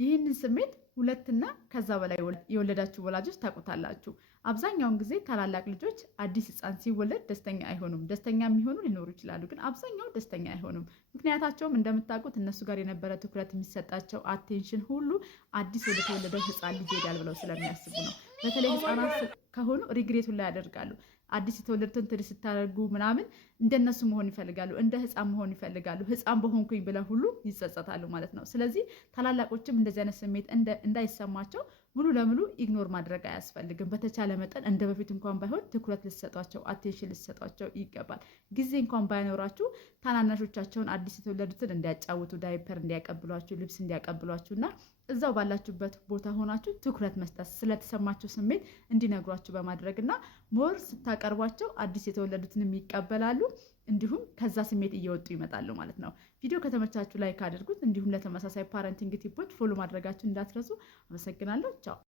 ይህንን ስሜት ሁለትና ከዛ በላይ የወለዳችሁ ወላጆች ታውቁታላችሁ። አብዛኛውን ጊዜ ታላላቅ ልጆች አዲስ ሕፃን ሲወለድ ደስተኛ አይሆኑም። ደስተኛ የሚሆኑ ሊኖሩ ይችላሉ፣ ግን አብዛኛው ደስተኛ አይሆኑም። ምክንያታቸውም እንደምታውቁት እነሱ ጋር የነበረ ትኩረት የሚሰጣቸው አቴንሽን ሁሉ አዲስ ወደ ተወለደው ሕፃን ልጅ ይሄዳል ብለው ስለሚያስቡ ነው። በተለይ ሕፃናት ከሆኑ ሪግሬቱን ላይ ያደርጋሉ። አዲስ የተወለዱትን ትሪ ስታደርጉ ምናምን እንደነሱ መሆን ይፈልጋሉ፣ እንደ ሕፃን መሆን ይፈልጋሉ። ሕፃን በሆንኩኝ ብለው ሁሉ ይጸጸታሉ ማለት ነው። ስለዚህ ታላላቆችም እንደዚህ አይነት ስሜት እንዳይሰማቸው ሙሉ ለሙሉ ኢግኖር ማድረግ አያስፈልግም። በተቻለ መጠን እንደ በፊት እንኳን ባይሆን ትኩረት ልትሰጧቸው፣ አቴንሽን ልትሰጧቸው ይገባል። ጊዜ እንኳን ባይኖራችሁ ታናናሾቻቸውን አዲስ የተወለዱትን እንዲያጫውቱ፣ ዳይፐር እንዲያቀብሏችሁ፣ ልብስ እንዲያቀብሏችሁ እና እዛው ባላችሁበት ቦታ ሆናችሁ ትኩረት መስጠት ስለተሰማችሁ ስሜት እንዲነግሯችሁ በማድረግ እና ሞር ስታቀርቧቸው አዲስ የተወለዱትንም ይቀበላሉ፣ እንዲሁም ከዛ ስሜት እየወጡ ይመጣሉ ማለት ነው። ቪዲዮ ከተመቻችሁ ላይክ አድርጉት። እንዲሁም ለተመሳሳይ ፓረንቲንግ ቲፖች ፎሎ ማድረጋችሁ እንዳትረሱ። አመሰግናለሁ። ቻው